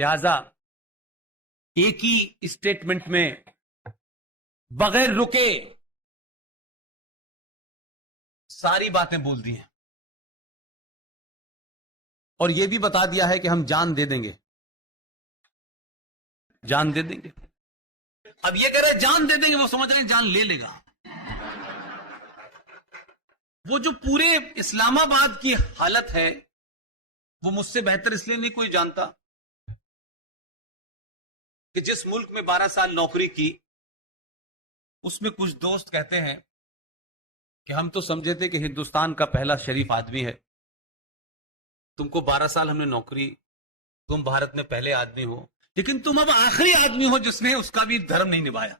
लिहाजा एक ही स्टेटमेंट में बगैर रुके सारी बातें बोल दी हैं और यह भी बता दिया है कि हम जान दे देंगे, जान दे देंगे। अब ये कह रहे जान दे देंगे, वो समझ रहे हैं जान ले लेगा। वो जो पूरे इस्लामाबाद की हालत है वो मुझसे बेहतर इसलिए नहीं कोई जानता कि जिस मुल्क में 12 साल नौकरी की उसमें कुछ दोस्त कहते हैं कि हम तो समझे थे कि हिंदुस्तान का पहला शरीफ आदमी है, तुमको 12 साल हमने नौकरी, तुम भारत में पहले आदमी हो, लेकिन तुम अब आखिरी आदमी हो जिसने उसका भी धर्म नहीं निभाया।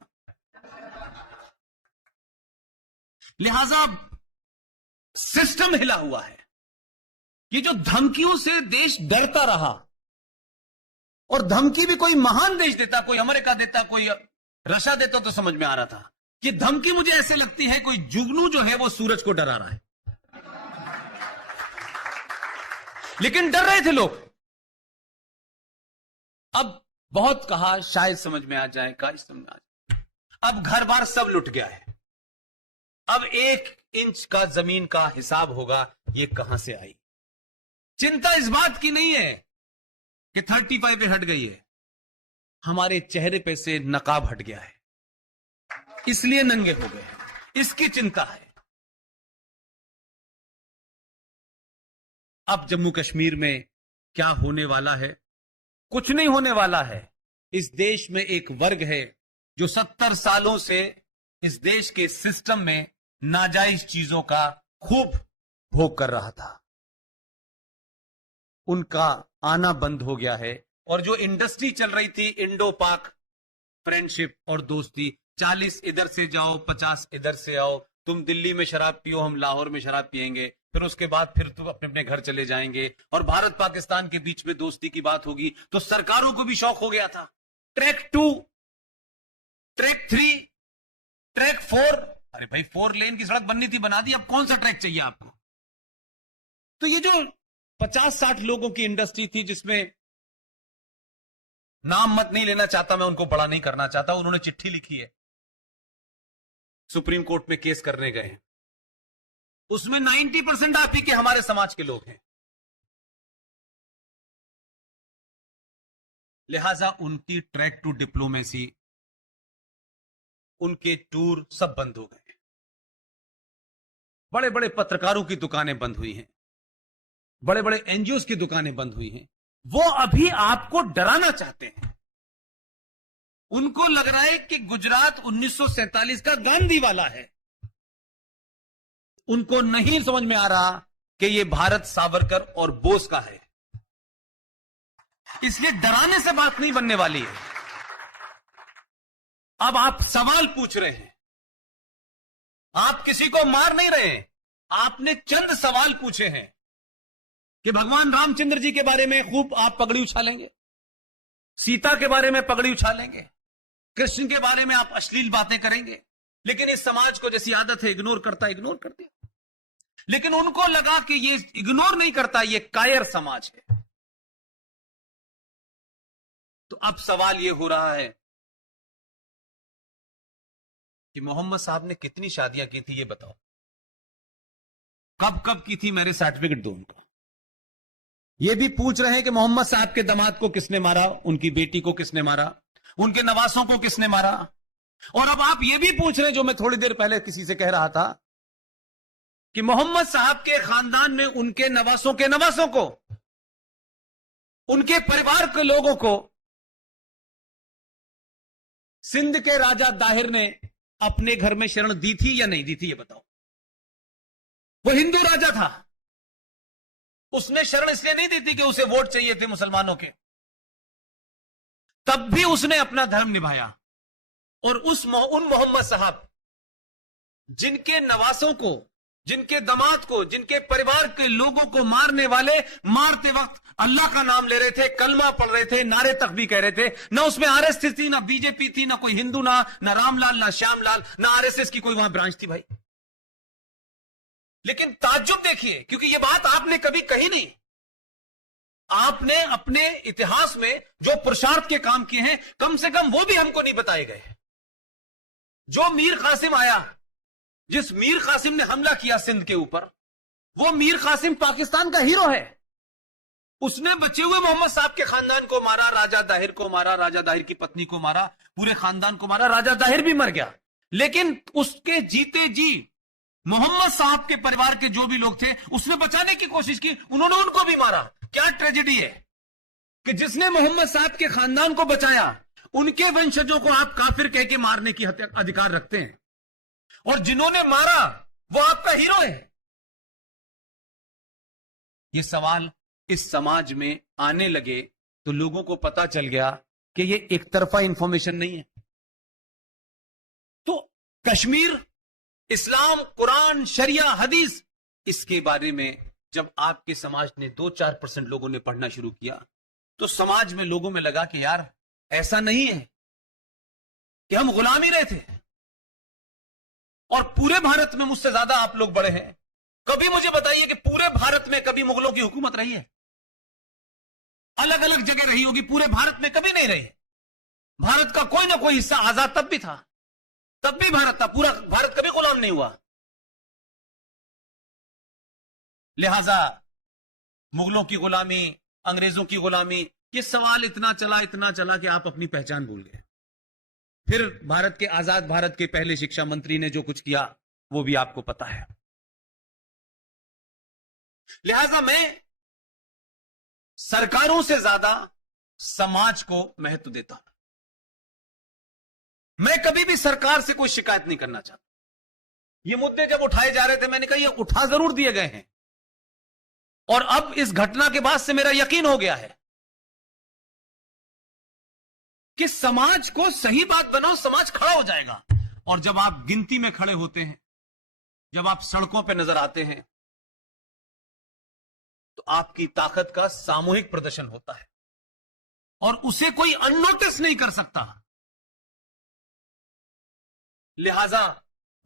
लिहाजा सिस्टम हिला हुआ है। ये जो धमकियों से देश डरता रहा, और धमकी भी कोई महान देश देता, कोई अमेरिका देता, कोई रशिया देता तो समझ में आ रहा था। ये धमकी मुझे ऐसे लगती है कोई जुगनू जो है वो सूरज को डरा रहा है, लेकिन डर रहे थे लोग। अब बहुत कहा शायद समझ में आ जाए, काश समझ में आ जाए। अब घर बार सब लुट गया है। अब 1 इंच का जमीन का हिसाब होगा, ये कहां से आई। चिंता इस बात की नहीं है कि 35 पे हट गई है, हमारे चेहरे पे से नकाब हट गया है, इसलिए नंगे हो गए, इसकी चिंता है। अब जम्मू कश्मीर में क्या होने वाला है? कुछ नहीं होने वाला है। इस देश में एक वर्ग है जो 70 सालों से इस देश के सिस्टम में नाजायज चीजों का खूब भोग कर रहा था, उनका आना बंद हो गया है। और जो इंडस्ट्री चल रही थी इंडो पाक फ्रेंडशिप और दोस्ती, 40 इधर से जाओ 50 इधर से आओ, तुम दिल्ली में शराब पियो, हम लाहौर में शराब पिएंगे, फिर उसके बाद फिर तुम अपने अपने घर चले जाएंगे, और भारत पाकिस्तान के बीच में दोस्ती की बात होगी। तो सरकारों को भी शौक हो गया था। ट्रैक 2, ट्रैक 3, ट्रैक 4, अरे भाई 4 लेन की सड़क बननी थी, बना दी, अब कौन सा ट्रैक चाहिए आपको? तो ये जो 50-60 लोगों की इंडस्ट्री थी, जिसमें नाम मत नहीं लेना चाहता मैं, उनको बड़ा नहीं करना चाहता, उन्होंने चिट्ठी लिखी है, सुप्रीम कोर्ट में केस करने गए, उसमें 90% आप ही के हमारे समाज के लोग हैं। लिहाजा उनकी ट्रैक टू डिप्लोमेसी, उनके टूर सब बंद हो गए। बड़े बड़े पत्रकारों की दुकानें बंद हुई हैं, बड़े बड़े एनजीओ की दुकानें बंद हुई हैं। वो अभी आपको डराना चाहते हैं। उनको लग रहा है कि गुजरात 1947 का गांधी वाला है। उनको नहीं समझ में आ रहा कि यह भारत सावरकर और बोस का है, इसलिए डराने से बात नहीं बनने वाली है। अब आप सवाल पूछ रहे हैं, आप किसी को मार नहीं रहे, आपने चंद सवाल पूछे हैं कि भगवान रामचंद्र जी के बारे में खूब आप पगड़ी उछालेंगे, सीता के बारे में पगड़ी उछालेंगे, कृष्ण के बारे में आप अश्लील बातें करेंगे, लेकिन इस समाज को जैसी आदत है इग्नोर करता, इग्नोर कर दिया। लेकिन उनको लगा कि ये इग्नोर नहीं करता, ये कायर समाज है। तो अब सवाल ये हो रहा है कि मोहम्मद साहब ने कितनी शादियां की थी, ये बताओ, कब कब की थी, मेरे सर्टिफिकेट दो उनका। ये भी पूछ रहे हैं कि मोहम्मद साहब के दामाद को किसने मारा, उनकी बेटी को किसने मारा, उनके नवासों को किसने मारा। और अब आप ये भी पूछ रहे हैं, जो मैं थोड़ी देर पहले किसी से कह रहा था, कि मोहम्मद साहब के खानदान में उनके नवासों के नवासों को, उनके परिवार के लोगों को सिंध के राजा दाहिर ने अपने घर में शरण दी थी या नहीं दी थी, ये बताओ। वो हिंदू राजा था, उसने शरण इसलिए नहीं दी थी कि उसे वोट चाहिए थे मुसलमानों के, तब भी उसने अपना धर्म निभाया। और उन मोहम्मद साहब जिनके नवासों को, जिनके दामाद को, जिनके परिवार के लोगों को मारने वाले मारते वक्त अल्लाह का नाम ले रहे थे, कलमा पढ़ रहे थे, नारे तकबीर कह रहे थे, ना उसमें आरएसएस थी, ना बीजेपी थी, ना कोई हिंदू, ना रामलाल, ना श्यामलाल, ना आरएसएस की कोई वहां ब्रांच थी भाई। लेकिन ताज्जुब देखिए, क्योंकि यह बात आपने कभी कही नहीं, आपने अपने इतिहास में जो पुरुषार्थ के काम किए हैं, कम से कम वो भी हमको नहीं बताए गए। जो मीर कासिम आया, जिस मीर कासिम ने हमला किया सिंध के ऊपर, वो मीर कासिम पाकिस्तान का हीरो है। उसने बचे हुए मोहम्मद साहब के खानदान को मारा, राजा दाहिर को मारा, राजा दाहिर की पत्नी को मारा, पूरे खानदान को मारा, राजा दाहिर भी मर गया। लेकिन उसके जीते जी मोहम्मद साहब के परिवार के जो भी लोग थे, उसने बचाने की कोशिश की, उन्होंने उनको भी मारा। क्या ट्रेजेडी है कि जिसने मोहम्मद साहब के खानदान को बचाया, उनके वंशजों को आप काफिर कह के मारने की अधिकार रखते हैं, और जिन्होंने मारा वो आपका हीरो है। ये सवाल इस समाज में आने लगे तो लोगों को पता चल गया कि ये एक तरफा इंफॉर्मेशन नहीं है। तो कश्मीर, इस्लाम, कुरान, शरिया, हदीस, इसके बारे में जब आपके समाज ने 2-4% लोगों ने पढ़ना शुरू किया, तो समाज में लोगों में लगा कि यार ऐसा नहीं है कि हम गुलाम ही रहे थे, और पूरे भारत में मुझसे ज्यादा आप लोग बड़े हैं। कभी मुझे बताइए कि पूरे भारत में कभी मुगलों की हुकूमत रही है? अलग अलग जगह रही होगी, पूरे भारत में कभी नहीं रही। भारत का कोई ना कोई हिस्सा आजाद तब भी था, तब भी भारत था, पूरा भारत कभी गुलाम नहीं हुआ। लिहाजा मुगलों की गुलामी, अंग्रेजों की गुलामी, ये सवाल इतना चला कि आप अपनी पहचान भूल गए। फिर भारत के आजाद भारत के पहले शिक्षा मंत्री ने जो कुछ किया वो भी आपको पता है। लिहाजा मैं सरकारों से ज्यादा समाज को महत्व देता हूं। मैं कभी भी सरकार से कोई शिकायत नहीं करना चाहता। ये मुद्दे जब उठाए जा रहे थे, मैंने कहा ये उठा जरूर दिए गए हैं, और अब इस घटना के बाद से मेरा यकीन हो गया है कि समाज को सही बात बनाओ, समाज खड़ा हो जाएगा। और जब आप गिनती में खड़े होते हैं, जब आप सड़कों पर नजर आते हैं, तो आपकी ताकत का सामूहिक प्रदर्शन होता है, और उसे कोई अननोटिस नहीं कर सकता। लिहाजा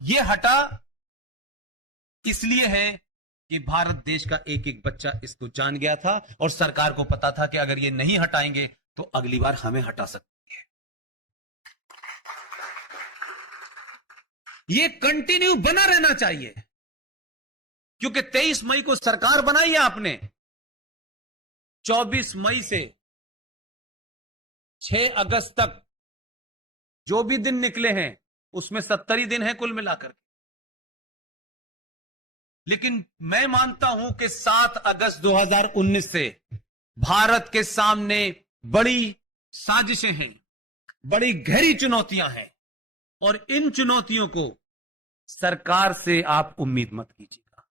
यह हटा इसलिए है कि भारत देश का एक एक बच्चा इसको जान गया था, और सरकार को पता था कि अगर ये नहीं हटाएंगे तो अगली बार हमें हटा सकते हैं। ये कंटिन्यू बना रहना चाहिए, क्योंकि 23 मई को सरकार बनाई है आपने। 24 मई से 6 अगस्त तक जो भी दिन निकले हैं, उसमें 70 ही दिन है कुल मिलाकर। लेकिन मैं मानता हूं कि 7 अगस्त 2019 से भारत के सामने बड़ी साजिशें हैं, बड़ी गहरी चुनौतियां हैं, और इन चुनौतियों को सरकार से आप उम्मीद मत कीजिएगा।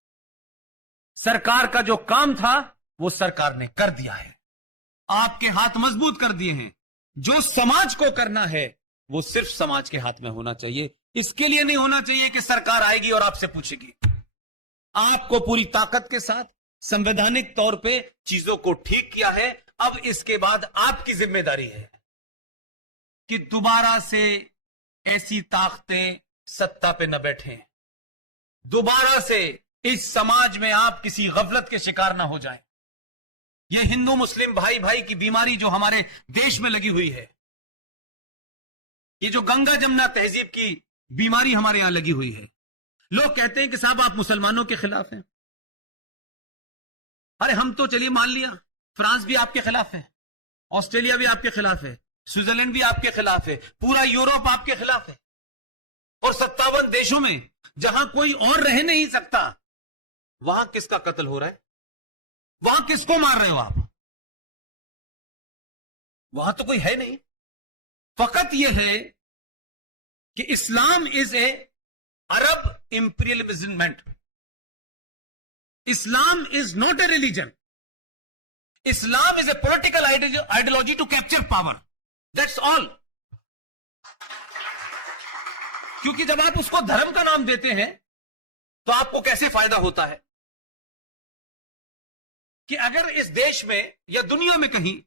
सरकार का जो काम था वो सरकार ने कर दिया है, आपके हाथ मजबूत कर दिए हैं। जो समाज को करना है वो सिर्फ समाज के हाथ में होना चाहिए। इसके लिए नहीं होना चाहिए कि सरकार आएगी और आपसे पूछेगी। आपको पूरी ताकत के साथ संवैधानिक तौर पे चीजों को ठीक किया है। अब इसके बाद आपकी जिम्मेदारी है कि दोबारा से ऐसी ताकतें सत्ता पे न बैठें, दोबारा से इस समाज में आप किसी गफलत के शिकार ना हो जाएं। यह हिंदू मुस्लिम भाई भाई की बीमारी जो हमारे देश में लगी हुई है, ये जो गंगा जमुना तहजीब की बीमारी हमारे यहां लगी हुई है। लोग कहते हैं कि साहब आप मुसलमानों के खिलाफ हैं। अरे हम तो चलिए मान लिया, फ्रांस भी आपके खिलाफ है, ऑस्ट्रेलिया भी आपके खिलाफ है, स्विट्जरलैंड भी आपके खिलाफ है, पूरा यूरोप आपके खिलाफ है, और 57 देशों में जहां कोई और रह नहीं सकता, वहां किसका कत्ल हो रहा है? वहां किसको मार रहे हो आप? वहां तो कोई है नहीं। फकत यह है कि Islam is a Arab imperialism. Islam is not a religion. Islam is a political ideology to capture power, that's all. क्योंकि जब आप उसको धर्म का नाम देते हैं तो आपको कैसे फायदा होता है कि अगर इस देश में या दुनिया में कहीं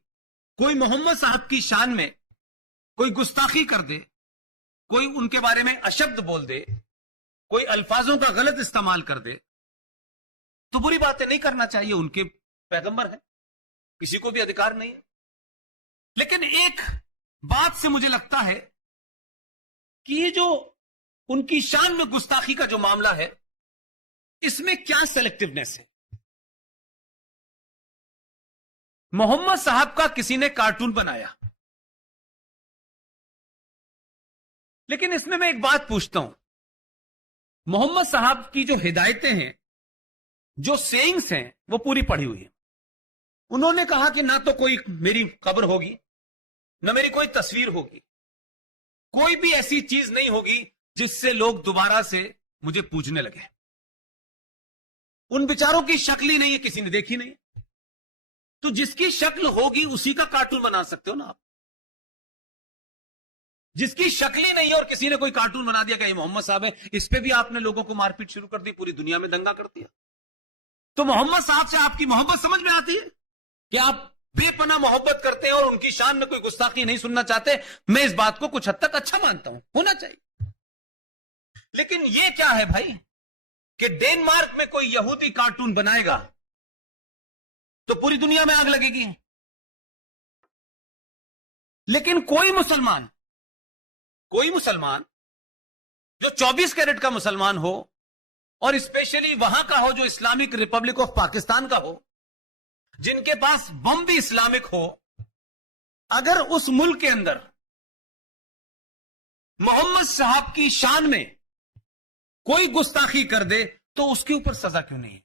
कोई मोहम्मद साहब की शान में कोई गुस्ताखी कर दे, कोई उनके बारे में अशब्द बोल दे, कोई अल्फाजों का गलत इस्तेमाल कर दे, तो बुरी बातें नहीं करना चाहिए, उनके पैगंबर हैं। किसी को भी अधिकार नहीं है। लेकिन एक बात से मुझे लगता है कि ये जो उनकी शान में गुस्ताखी का जो मामला है, इसमें क्या सेलेक्टिवनेस है। मोहम्मद साहब का किसी ने कार्टून बनाया, लेकिन इसमें मैं एक बात पूछता हूं, मोहम्मद साहब की जो हिदायतें हैं, जो सेइंग्स हैं, वो पूरी पढ़ी हुई है। उन्होंने कहा कि ना तो कोई मेरी कब्र होगी, ना मेरी कोई तस्वीर होगी, कोई भी ऐसी चीज नहीं होगी जिससे लोग दोबारा से मुझे पूजने लगे। उन बेचारों की शक्ल ही नहीं है, किसी ने देखी नहीं। तो जिसकी शक्ल होगी उसी का कार्टून बना सकते हो ना आप। जिसकी शक्ल ही नहीं है और किसी ने कोई कार्टून बना दिया कि ये मोहम्मद साहब है, इस पे भी आपने लोगों को मारपीट शुरू कर दी, पूरी दुनिया में दंगा कर दिया। तो मोहम्मद साहब से आपकी मोहब्बत समझ में आती है कि आप बेपनाह मोहब्बत करते हैं और उनकी शान में कोई गुस्ताखी नहीं सुनना चाहते। मैं इस बात को कुछ हद तक अच्छा मानता हूं, होना चाहिए। लेकिन यह क्या है भाई कि डेनमार्क में कोई यहूदी कार्टून बनाएगा तो पूरी दुनिया में आग लगेगी, लेकिन कोई मुसलमान जो 24 कैरेट का मुसलमान हो और स्पेशली वहां का हो जो इस्लामिक रिपब्लिक ऑफ पाकिस्तान का हो, जिनके पास बम भी इस्लामिक हो, अगर उस मुल्क के अंदर मोहम्मद साहब की शान में कोई गुस्ताखी कर दे तो उसके ऊपर सजा क्यों नहीं है?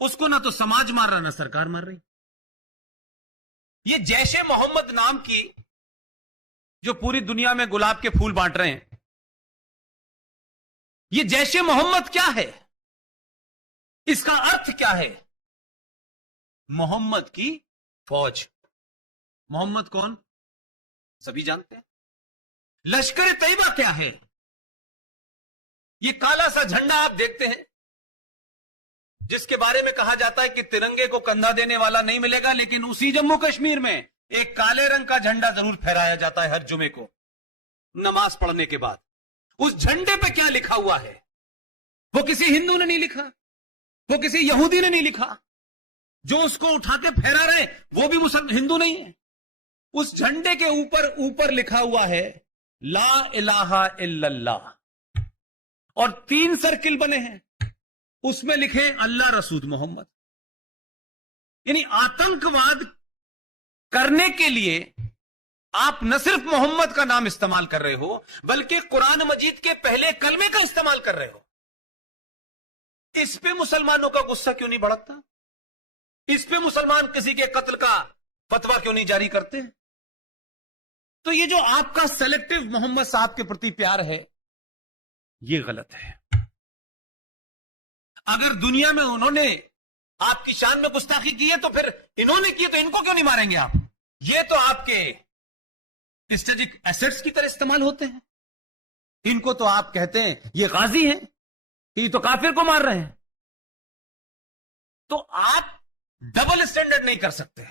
उसको ना तो समाज मार रहा, ना सरकार मार रही। ये जैशे मोहम्मद नाम की जो पूरी दुनिया में गुलाब के फूल बांट रहे हैं, ये जैशे मोहम्मद क्या है? इसका अर्थ क्या है? मोहम्मद की फौज। मोहम्मद कौन? सभी जानते हैं। लश्कर तैयबा क्या है? ये काला सा झंडा आप देखते हैं, जिसके बारे में कहा जाता है कि तिरंगे को कंधा देने वाला नहीं मिलेगा, लेकिन उसी जम्मू कश्मीर में एक काले रंग का झंडा जरूर फहराया जाता है हर जुमे को नमाज पढ़ने के बाद। उस झंडे पे क्या लिखा हुआ है? वो किसी हिंदू ने नहीं लिखा, वो किसी यहूदी ने नहीं लिखा। जो उसको उठा के फहरा रहे वो भी मुसलमान हिंदू नहीं है। उस झंडे के ऊपर लिखा हुआ है ला इलाहा इल्लल्लाह, और 3 सर्किल बने हैं, उसमें लिखे अल्लाह रसूल मोहम्मद। यानी आतंकवाद करने के लिए आप न सिर्फ मोहम्मद का नाम इस्तेमाल कर रहे हो, बल्कि कुरान मजीद के पहले कलमे का इस्तेमाल कर रहे हो। इस पे मुसलमानों का गुस्सा क्यों नहीं भड़कता? इस पे मुसलमान किसी के कत्ल का फतवा क्यों नहीं जारी करते? तो ये जो आपका सेलेक्टिव मोहम्मद साहब के प्रति प्यार है, ये गलत है। अगर दुनिया में उन्होंने आपकी शान में गुस्ताखी की है तो फिर इन्होंने की तो इनको क्यों नहीं मारेंगे आप? ये तो आपके स्ट्रेटेजिक एसेट्स की तरह इस्तेमाल होते हैं। इनको तो आप कहते हैं ये गाजी हैं, ये तो काफिर को मार रहे हैं। तो आप डबल स्टैंडर्ड नहीं कर सकते।